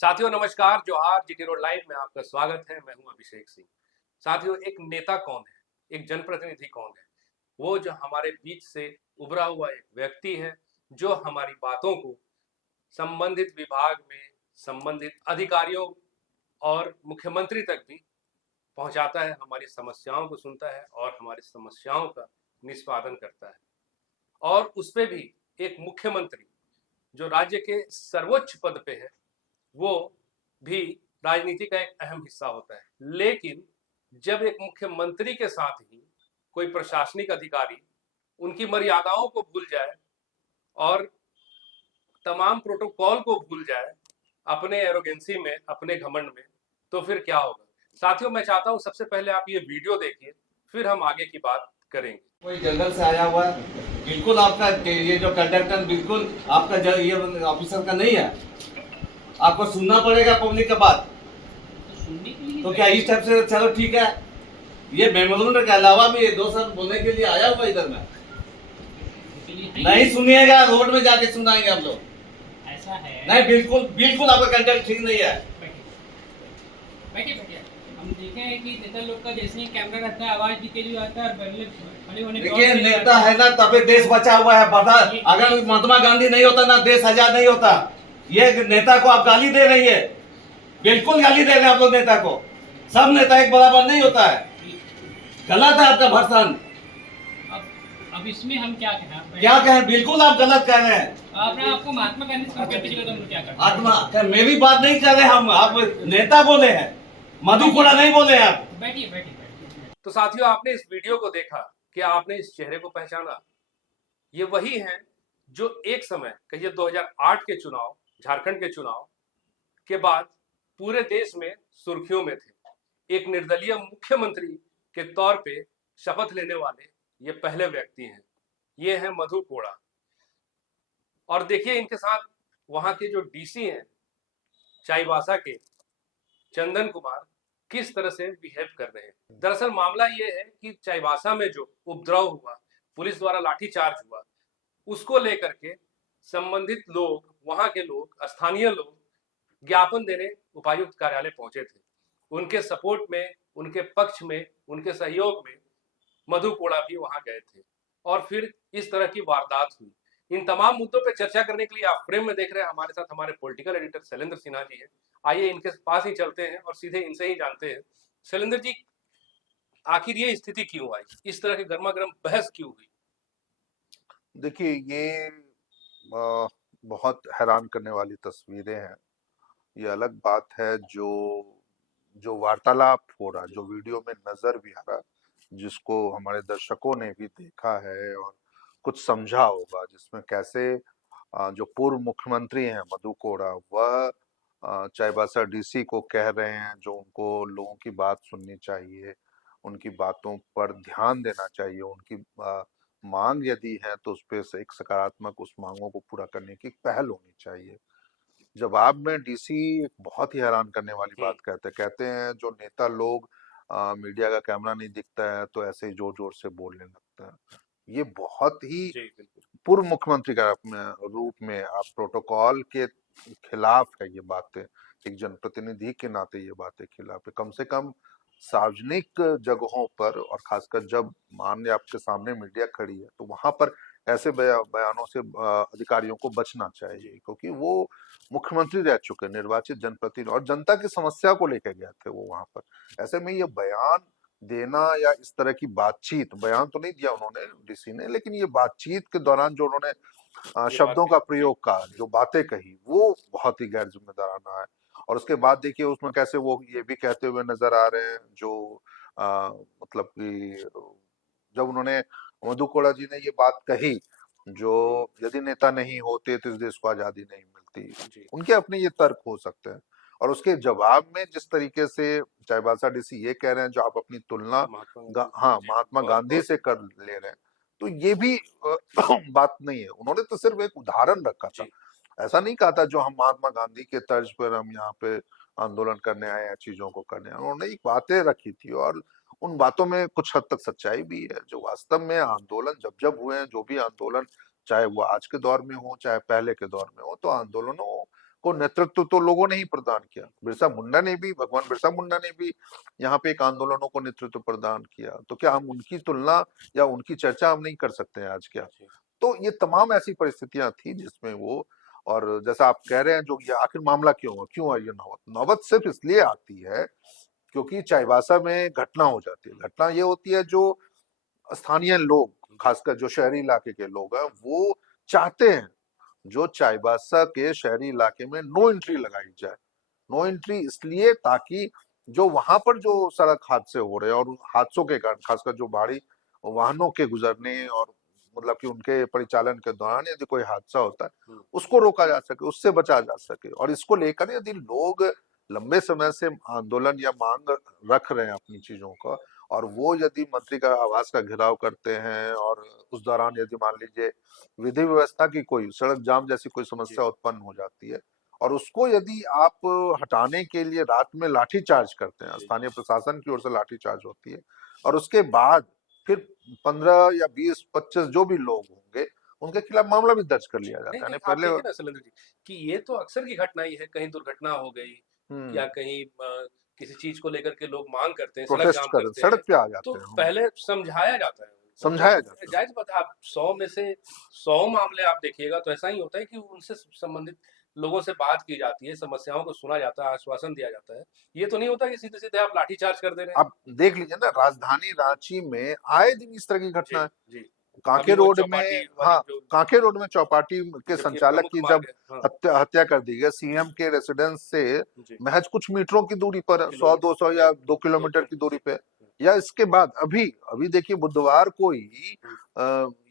साथियों नमस्कार, जोहार। जीटी रोड लाइव में आपका स्वागत है। मैं हूं अभिषेक सिंह। साथियों, एक नेता कौन है, एक जनप्रतिनिधि कौन है? वो जो हमारे बीच से उभरा हुआ एक व्यक्ति है, जो हमारी बातों को संबंधित विभाग में संबंधित अधिकारियों और मुख्यमंत्री तक भी पहुंचाता है, हमारी समस्याओं को सुनता है और हमारी समस्याओं का निष्पादन करता है। और उसपे भी एक मुख्यमंत्री जो राज्य के सर्वोच्च पद पे है, वो भी राजनीति का एक अहम हिस्सा होता है। लेकिन जब एक मुख्यमंत्री के साथ ही कोई प्रशासनिक अधिकारी उनकी मर्यादाओं को भूल जाए और तमाम प्रोटोकॉल को भूल जाए अपने एरोगेंसी में, अपने घमंड में, तो फिर क्या होगा? साथियों, मैं चाहता हूं सबसे पहले आप ये वीडियो देखिए, फिर हम आगे की बात करेंगे। कोई जंगल से आया हुआ है, बिल्कुल आपका ये जो कंडक्टर बिल्कुल आपका ये ऑफिसर का नहीं है। आपको सुनना पड़ेगा पब्लिक का बात। तो क्या इस टाइप से? चलो ठीक है, ये मेमोरेंडम के अलावा भी ये 2 शब्द बोलने के लिए आया हुआ इधर में। नहीं सुनिएगा, रोड में जाके सुनाएंगे हम लोग। ऐसा है नहीं, बिल्कुल बिल्कुल आपका कंडक्ट ठीक नहीं है। बैठिए बैठिए। हम देखे हैं कि नेता लोग का जैसे ही कैमरा रहता है आवाज निकली आता है और खड़े होने पे देखिए, नेता है ना तभी देश बचा हुआ है। बता, अगर महात्मा गांधी नहीं होता ना, देश आजाद नहीं होता। ये नेता को आप गाली दे रही है, बिल्कुल गाली दे रहे हैं आप लोग नेता को। सब नेता एक बराबर नहीं होता है, गलत है आपका भाषण। अब इसमें हम क्या कहें? क्या कहें? बिल्कुल आप गलत कह रहे हैं। आपने आपको महात्मा गांधी से कंपेयर कीजिएगा तो हम क्या करें? आत्मा मेरी बात नहीं कर रहे हम, आप नेता बोले हैं, मधु कोड़ा नहीं बोले हैं आप। बैठिए बैठिए बैठिए। तो साथियों, आपने इस वीडियो को देखा, क्या आपने इस चेहरे को पहचाना? ये वही हैं जो एक समय कहिए 2008 के चुनाव, झारखंड के चुनाव के बाद पूरे देश में सुर्खियों में थे। एक निर्दलीय मुख्यमंत्री के तौर पे शपथ लेने वाले ये पहले व्यक्ति हैं। ये हैं मधु कोड़ा। और देखिए इनके साथ वहां के जो डीसी हैं चाईबासा के, चंदन कुमार, किस तरह से बिहेव कर रहे हैं। दरअसल मामला ये है कि चाईबासा में जो उपद्रव हुआ, पुलिस द्वारा लाठीचार्ज हुआ, उसको लेकर के संबंधित लोग, वहां के लोग, स्थानीय लोग ज्ञापन देने उपायुक्त कार्यालय पहुंचे थे। उनके सपोर्ट में, उनके पक्ष में, उनके सहयोग में मधु कोड़ा भी वहां गए थे और फिर इस तरह की वारदात हुई। इन तमाम मुद्दों पर चर्चा करने के लिए आप फ्रेम में देख रहे हैं हमारे साथ हमारे पॉलिटिकल एडिटर शैलेंद्र सिन्हा जी हैं। आइए इनके पास ही चलते हैं और सीधे इनसे ही जानते हैं। शैलेंद्र जी, आखिर ये स्थिति क्यों आई? इस तरह की गर्मा गर्म बहस क्यों हुई? देखिए, ये बहुत हैरान करने वाली तस्वीरें हैं। ये अलग बात है जो जो वार्तालाप हो रहा, जो वीडियो में नजर भी आ रहा, जिसको हमारे दर्शकों ने भी देखा है और कुछ समझा होगा, जिसमें कैसे जो पूर्व मुख्यमंत्री हैं मधु कोड़ा, वह चाईबासा डीसी को कह रहे हैं जो उनको लोगों की बात सुननी चाहिए, उनकी बातों पर ध्यान देना चाहिए, उनकी मांग यदि है तो उस पे से एक सकारात्मक उस मांगों को पूरा करने की पहल होनी चाहिए। जवाब में डीसी एक बहुत ही हैरान करने वाली बात कहते हैं जो नेता लोग मीडिया का कैमरा नहीं दिखता है तो ऐसे ही जोर जोर से बोलने लगता है। ये बहुत ही जी बिल्कुल। पूर्व मुख्यमंत्री का रूप में आप प्रोटोकॉल के खिलाफ है ये बातें। एक जनप्रतिनिधि के नाते ये बातें खिलाफ है। कम से कम सार्वजनिक जगहों पर और खासकर जब मान लिया आपके सामने मीडिया खड़ी है तो वहां पर ऐसे बयानों से अधिकारियों को बचना चाहिए, क्योंकि वो मुख्यमंत्री रह चुके, निर्वाचित जनप्रतिनिधि और जनता की समस्या को लेकर गए थे वो वहां पर। ऐसे में ये बयान देना या इस तरह की बातचीत, बयान तो नहीं दिया उन्होंने डीसी ने, लेकिन ये बातचीत के दौरान जो उन्होंने शब्दों का प्रयोग का, जो बातें कही, वो बहुत ही गैर जिम्मेदाराना है। और उसके बाद देखिए उसमें कैसे वो ये भी कहते हुए नजर आ रहे हैं जो मतलब कि जब उन्होंने, मधु कोड़ा जी ने ये बात कही, जो यदि नेता नहीं होते तो इस देश को आजादी नहीं मिलती, उनके अपने ये तर्क हो सकते हैं। और उसके जवाब में जिस तरीके से चाईबासा डीसी ये कह रहे हैं जो आप अपनी तुलना महात्मा गांधी से कर ले रहे हैं, तो ये भी बात नहीं है। उन्होंने तो सिर्फ एक उदाहरण रखा था, ऐसा नहीं कहा था जो हम महात्मा गांधी के तर्ज पर हम यहाँ पे आंदोलन करने आए हैं, चीजों को करने आए। उन्होंने एक बातें रखी थी और उन बातों में कुछ हद तक सच्चाई भी है। जो वास्तव में आंदोलन जब जब हुए हैं, जो भी आंदोलन, चाहे वो आज के दौर में हो चाहे पहले के दौर में हो, तो आंदोलनों को नेतृत्व तो लोगों ने ही प्रदान किया। बिरसा मुंडा ने भी, भगवान बिरसा मुंडा ने भी यहाँ पे एक आंदोलनों को नेतृत्व प्रदान किया। तो क्या हम उनकी तुलना या उनकी चर्चा हम नहीं कर सकते हैं आज क्या? तो ये तमाम ऐसी परिस्थितियां थी जिसमें वो, और जैसा आप कह रहे हैं जो ये आखिर मामला क्यों हुआ, क्यों आई ये नौबत? नौबत सिर्फ इसलिए आती है क्योंकि चाईबासा में घटना हो जाती है। घटना ये होती है जो स्थानीय लोग, खासकर जो शहरी इलाके के लोग हैं, वो चाहते हैं जो चाईबासा के शहरी इलाके में नो एंट्री लगाई जाए। नो एंट्री इसलिए ताकि जो वहां पर जो सड़क हादसे हो रहे हैं और उन हादसों के कारण, खासकर जो भारी वाहनों के गुजरने और मतलब कि उनके परिचालन के दौरान यदि कोई हादसा होता है उसको रोका जा सके, उससे बचा जा सके। और इसको लेकर यदि लोग लंबे समय से आंदोलन या मांग रख रहे हैं अपनी चीजों का, और वो यदि मंत्री का आवास का घेराव करते हैं और उस दौरान यदि मान लीजिए विधि व्यवस्था की कोई सड़क जाम जैसी कोई समस्या उत्पन्न हो जाती है और उसको यदि आप हटाने के लिए रात में लाठी चार्ज करते हैं, स्थानीय प्रशासन की ओर से लाठी चार्ज होती है, और उसके बाद फिर 15 या 20-25 जो भी लोग होंगे उनके खिलाफ मामला भी दर्ज कर लिया जाता है। नहीं, आप पहले देखिए ना शैलेंद्र जी कि ये तो अक्सर की घटना ही है, कहीं दुर्घटना हो गई या कहीं किसी चीज को लेकर के लोग मांग करते हैं, सड़क प्रोटेस्ट जाम कर करते सड़क पे आ हैं, तो जाते हैं। पहले समझाया जाता है उनको। समझाया जाता है। जायज बात है, आप 100 में से 100 मामले आप देखिएगा तो ऐसा ही होता है कि उनसे संबंधित लोगों से बात की जाती है, समस्याओं को सुना जाता है, आश्वासन दिया जाता है। ये तो नहीं होता कि सीधे सीधे आप लाठीचार्ज कर दे रहे हैं। आप देख लीजिए ना, राजधानी रांची में आए दिन इस तरह की घटना है। जी कांके अभी वो रोड चौपाटी में, वाली हाँ, जो कांके रोड में चौपाटी के जबकि संचालक प्रमुख की मार्ग जब है, हाँ, हत्या कर दी गई सीएम के रेसिडेंस से जी महज कुछ मीटरों की दूरी पर, 100, किलोमीटर 200 या 2 किलोमीटर की दूरी पे, या इसके बाद अभी अभी देखिए बुधवार को ही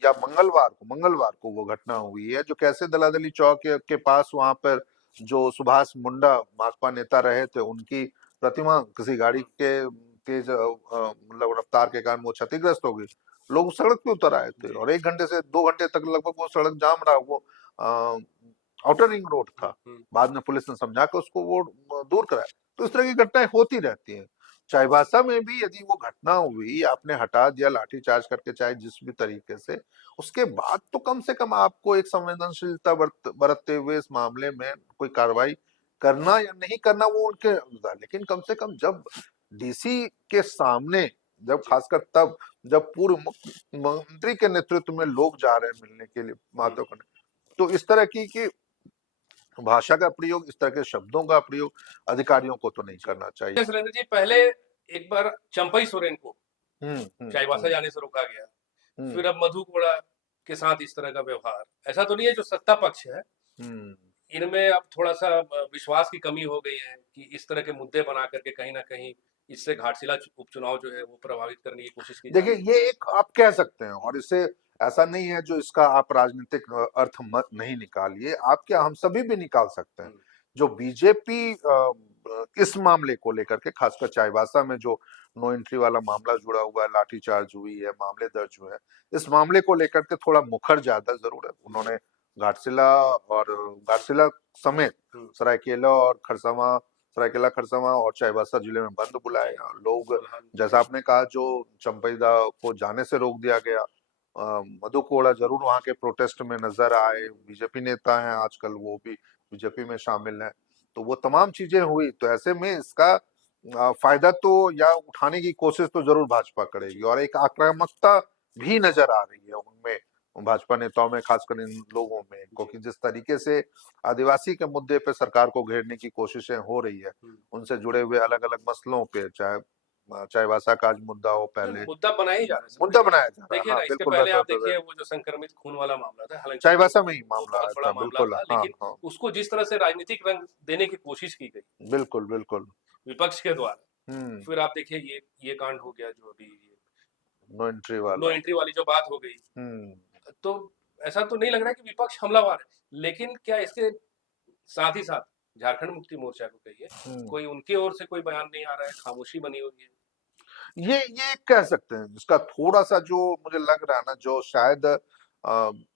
या मंगलवार को वो घटना हुई है, जो कैसे दलादली चौक के पास वहां पर जो सुभाष मुंडा माकपा नेता रहे थे, उनकी प्रतिमा किसी गाड़ी के तेज मतलब रफ्तार के कारण वो क्षतिग्रस्त हो गई। लोग सड़क पे उतर आए थे और 1 घंटे से 2 घंटे तक लगभग वो सड़क जाम रहा। वो आउटर रिंग रोड था। बाद में पुलिस ने समझा कर उसको वो दूर कराया। तो इस तरह की घटनाएं होती रहती हैं। चाईबासा में भी यदि वो घटना हुई, आपने हटा दिया लाठीचार्ज करके, चाहे जिस भी तरीके से, उसके बाद तो कम से कम आपको एक संवेदनशीलता बरतते हुए इस मामले में कोई कार्रवाई करना या नहीं करना वो उनके, लेकिन कम से कम जब डीसी के सामने, जब खासकर तब जब पूर्व मुख्यमंत्री के नेतृत्व में लोग जा रहे हैं मिलने के लिए बातों करने, तो इस तरह की भाषा का प्रयोग, इस तरह के शब्दों का प्रयोग अधिकारियों को तो नहीं करना चाहिए। सुरेंद्र जी, पहले एक बार चंपई सोरेन को चाईबासा जाने से रोका गया, फिर अब मधु कोड़ा के साथ इस तरह का व्यवहार। ऐसा तो नहीं है जो सत्ता पक्ष है इनमें अब थोड़ा सा विश्वास की कमी हो गई है कि इस तरह के मुद्दे बना करके कहीं ना कहीं इससे घाटशिला उपचुनाव जो है वो प्रभावित करने की कोशिश की। देखिए, ये एक आप कह सकते हैं, और इससे ऐसा नहीं है जो इसका आप राजनीतिक अर्थ मत नहीं निकालिए, आप क्या, हम सभी भी निकाल सकते हैं। जो बीजेपी इस मामले को लेकर के, खासकर चाईबासा में जो नो एंट्री वाला मामला जुड़ा हुआ है, लाठीचार्ज हुई है, मामले दर्ज हुए हैं, इस मामले को लेकर के थोड़ा मुखर ज्यादा जरूर है। उन्होंने घाटशिला समेत सरायकेला खरसावां और चाईबासा जिले में बंद बुलाए। लोग, जैसा आपने कहा, जो चंपईदा को जाने से रोक दिया गया, मधु कोड़ा जरूर वहां के प्रोटेस्ट में नजर आए, बीजेपी नेता हैं आजकल, वो भी बीजेपी में शामिल हैं, तो वो तमाम चीजें हुई। तो ऐसे में इसका फायदा तो या उठाने की कोशिश तो जरूर भाजपा करेगी, और एक आक्रामकता भी नजर आ रही है उनमें, भाजपा नेताओं में, खासकर इन लोगों में, क्योंकि जिस तरीके से आदिवासी के मुद्दे पे सरकार को घेरने की कोशिशें हो रही है, उनसे जुड़े हुए अलग अलग मसलों पे, चाहे चाईबासा का आज मुद्दा हो, पहले मुद्दा बनाया जा रहा है, मुद्दा बनाया जा रहा है। देखिए ना, इसके पहले आप देखिए वो जो संक्रमित खून वाला मामला था, हालांकि चाईबासा में ही मामला बहुत बड़ा था, बिल्कुल, मामला था, हाँ, लेकिन हाँ, उसको जिस तरह से राजनीतिक रंग देने की कोशिश की गई बिल्कुल बिल्कुल विपक्ष के द्वारा, फिर आप देखिए ये कांड हो गया जो अभी नो एंट्री वाली जो बात हो गई। तो ऐसा तो नहीं लग रहा है कि विपक्ष हमलावर है, लेकिन क्या इसके साथ ही साथ झारखंड मुक्ति मोर्चा को कहिए, कोई उनकी ओर से कोई बयान नहीं आ रहा है, खामोशी बनी हुई है। ये कह सकते हैं, इसका थोड़ा सा जो मुझे लग रहा है ना, जो शायद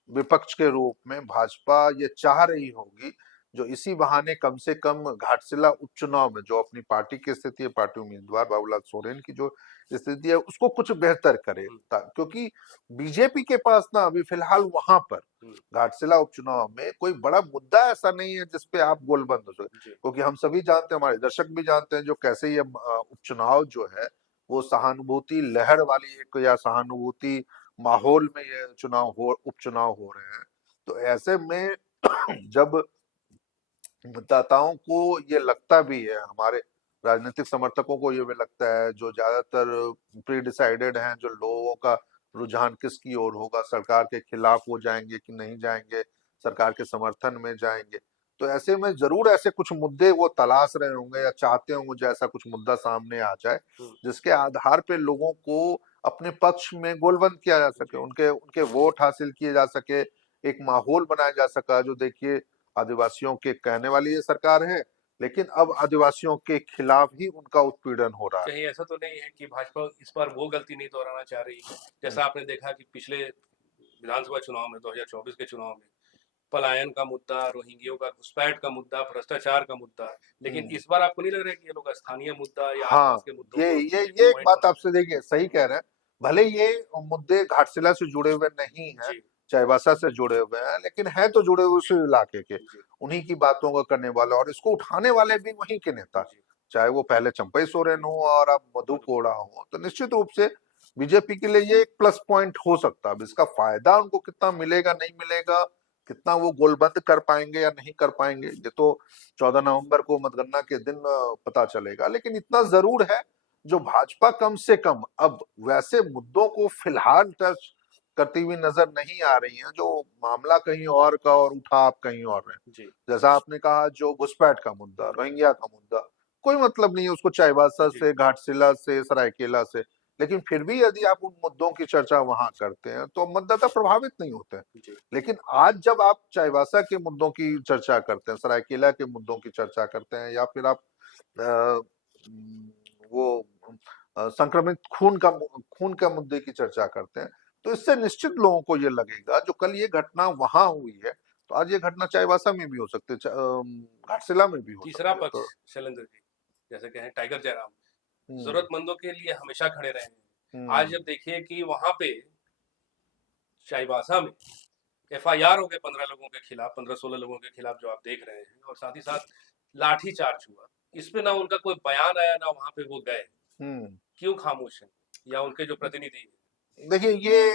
विपक्ष के रूप में भाजपा ये चाह रही होगी जो इसी बहाने कम से कम घाटशिला उपचुनाव में जो अपनी पार्टी की स्थिति है, पार्टी उम्मीदवार बाबूलाल सोरेन की जो स्थिति है, उसको कुछ बेहतर करे, क्योंकि बीजेपी के पास ना अभी फिलहाल वहां पर घाटशिला उपचुनाव में कोई बड़ा मुद्दा ऐसा नहीं है जिसपे आप गोलबंद हो सके, क्योंकि हम सभी जानते हैं, हमारे दर्शक भी जानते हैं, जो कैसे ये उपचुनाव जो है वो सहानुभूति लहर वाली एक या सहानुभूति माहौल में ये उपचुनाव हो रहे हैं। तो ऐसे में जब मतदाताओं को ये लगता भी है, हमारे राजनीतिक समर्थकों को ये भी लगता है, जो ज्यादातर प्री डिसाइडेड हैं, जो लोगों का रुझान किसकी ओर होगा, सरकार के खिलाफ वो जाएंगे कि नहीं जाएंगे, सरकार के समर्थन में जाएंगे, तो ऐसे में जरूर ऐसे कुछ मुद्दे वो तलाश रहे होंगे या चाहते होंगे जो ऐसा कुछ मुद्दा सामने आ जाए जिसके आधार पे लोगों को अपने पक्ष में गोलबंद किया जा सके, उनके उनके वोट हासिल किए जा सके, एक माहौल बनाया जा सका। जो देखिए आदिवासियों के कहने वाली ये सरकार है, लेकिन अब आदिवासियों के खिलाफ ही उनका उत्पीड़न हो रहा है। कहीं ऐसा तो नहीं है कि भाजपा इस बार वो गलती नहीं दोहराना चाह रही है, जैसा आपने देखा कि पिछले विधानसभा चुनाव में 2024 के चुनाव में पलायन का मुद्दा, रोहिंग्यों का घुसपैठ का मुद्दा, भ्रष्टाचार का मुद्दा, लेकिन इस बार आपको नहीं लग रहा है कि ये लोग स्थानीय मुद्दा या आसपास के मुद्दों ये एक बात आपसे देखिए सही कह रहे हैं, भले ये मुद्दे घाटशिला से जुड़े हुए नहीं है, चाईबासा से जुड़े हुए हैं, लेकिन है तो जुड़े हुए उस इलाके के, उन्हीं की बातों को करने वाले और इसको उठाने वाले भी वहीं के नेता, चाहे वो पहले चंपई सोरेन हो और अब मधु कोड़ा हो, तो निश्चित रूप से बीजेपी के लिए ये एक प्लस पॉइंट हो सकता है। अब इसका फायदा उनको कितना मिलेगा नहीं मिलेगा, कितना वो गोलबंद कर पाएंगे या नहीं कर पाएंगे, ये तो 14 नवंबर को मतगणना के दिन पता चलेगा। लेकिन इतना जरूर है, जो भाजपा कम से कम अब वैसे मुद्दों को फिलहाल टच करती हुई नजर नहीं आ रही है, जो मामला कहीं और का और उठा आप कहीं और है। जैसा आपने कहा, जो घुसपैठ का मुद्दा, रोहिंग्या का मुद्दा, कोई मतलब नहीं है उसको चाईबासा से, घाटशिला से, सरायकेला से, लेकिन फिर भी यदि आप उन मुद्दों की चर्चा वहां करते हैं तो मतदाता प्रभावित नहीं होते हैं। लेकिन आज जब आप चाईबासा के मुद्दों की चर्चा करते हैं, सरायकेला के मुद्दों की चर्चा करते हैं, या फिर आप वो संक्रमित खून का मुद्दे की चर्चा करते हैं, तो इससे निश्चित लोगों को ये लगेगा, जो कल ये घटना वहां हुई है, तो आज ये घटना चाईबासा में भी हो सकती है, घाटशिला में भी हो सकती है। तीसरा पक्ष शैलेंद्र जी, जैसे कहें टाइगर जयराम, जरूरतमंदों के लिए हमेशा खड़े रहे हैं। आज जब देखिए कि वहां पे चाईबासा में FIR हो गए 15 लोगों के खिलाफ, 15-16 लोगों के खिलाफ जो आप देख रहे हैं, और साथ ही साथ लाठीचार्ज हुआ, इस पे ना उनका कोई बयान आया, ना वहां पे वो गए, क्यों खामोश है, या उनके जो प्रतिनिधि है? देखिए ये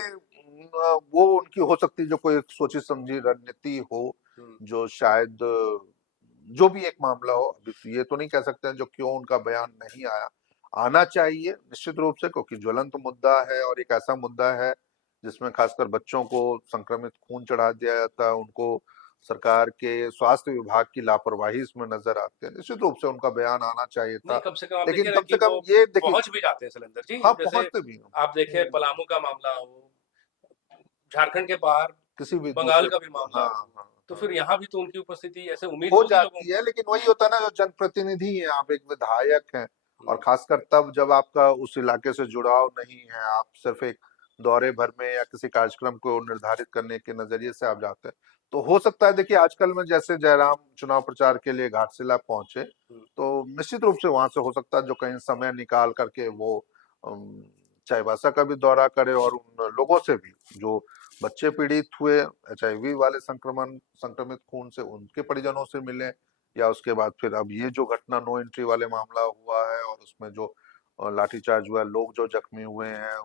वो उनकी हो सकती है जो कोई सोची समझी रणनीति हो, जो शायद जो भी एक मामला हो, अभी ये तो नहीं कह सकते हैं जो क्यों उनका बयान नहीं आया, आना चाहिए निश्चित रूप से, क्योंकि ज्वलंत मुद्दा है और एक ऐसा मुद्दा है जिसमें खासकर बच्चों को संक्रमित खून चढ़ा दिया जाता है, उनको सरकार के स्वास्थ्य विभाग की लापरवाही इसमें नजर आती है। निश्चित रूप से उनका बयान आना चाहिए था, लेकिन कम से कम ये देखिए पहुंच भी जाते हैं शैलेंद्र जी। हाँ, पहुंचते भी आप देखें पलामू का मामला हो, झारखंड के बाहर किसी भी बंगाल का भी मामला, तो फिर यहाँ भी तो उनकी उपस्थिति ऐसे उम्मीद हो जाती है। लेकिन वही होता है ना, जो जनप्रतिनिधि है, आप एक विधायक हैं, और खासकर तब जब आपका उस इलाके से जुड़ाव नहीं है, आप सिर्फ एक दौरे भर में या किसी कार्यक्रम को निर्धारित करने के नजरिए से आप जाते हैं, तो हो सकता है, देखिए आजकल में जैसे जयराम चुनाव प्रचार के लिए घाटशिला पहुंचे, तो निश्चित रूप से वहां से हो सकता है जो कहीं समय निकाल करके वो चाईबासा का भी दौरा करे और उन लोगों से भी, जो बच्चे पीड़ित हुए HIV वाले संक्रमित खून से, उनके परिजनों से मिले, या उसके बाद फिर अब ये जो घटना नो एंट्री वाले मामला हुआ है और उसमें जो लाठीचार्ज हुआ, लोग जो जख्मी हुए हैं,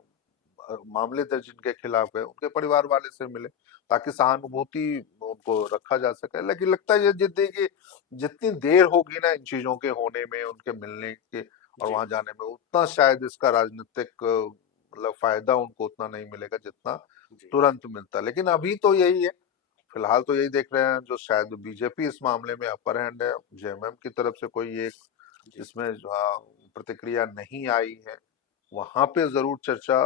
मामले दर्ज जिनके खिलाफ है, उनके परिवार वाले से मिले, ताकि सहानुभूति उनको रखा जा सके। लेकिन लगता है ये जितनी देर होगी ना इन चीजों के होने में, उनके मिलने के और वहां जाने में, उतना शायद इसका राजनीतिक मतलब फायदा उनको उतना नहीं मिलेगा जितना तुरंत मिलता। लेकिन अभी तो यही है, फिलहाल तो यही देख रहे हैं, जो शायद बीजेपी इस मामले में अपर हैंड है, JMM की तरफ से कोई एक इसमें प्रतिक्रिया नहीं आई है, वहां पे जरूर चर्चा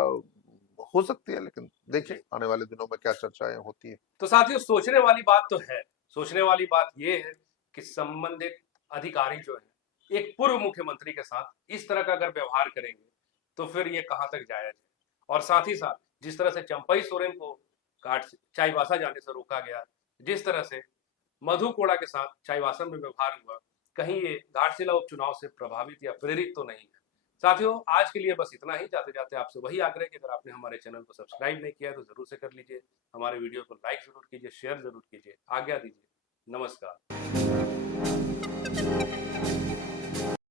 हो सकती है, लेकिन देखिए आने वाले दिनों में क्या चर्चाएं होती है। तो साथियों, सोचने वाली बात तो है, सोचने वाली बात ये है कि संबंधित अधिकारी जो है एक पूर्व मुख्यमंत्री के साथ इस तरह का अगर व्यवहार करेंगे तो फिर ये कहां तक जायज है। और साथ ही साथ जिस तरह से चंपई सोरेन को चाईबासा जाने से रोका गया, जिस तरह से मधु कोड़ा के साथ चाईबासा में व्यवहार हुआ, कहीं ये घाटशिला उपचुनाव से प्रभावित या प्रेरित तो नहीं है। साथियों, आज के लिए बस इतना ही। जाते जाते आपसे वही आग्रह कि अगर आपने हमारे चैनल को सब्सक्राइब नहीं किया है तो जरूर से कर लीजिए, हमारे वीडियो को लाइक जरूर कीजिए, शेयर जरूर कीजिए। आज्ञा दीजिए, नमस्कार।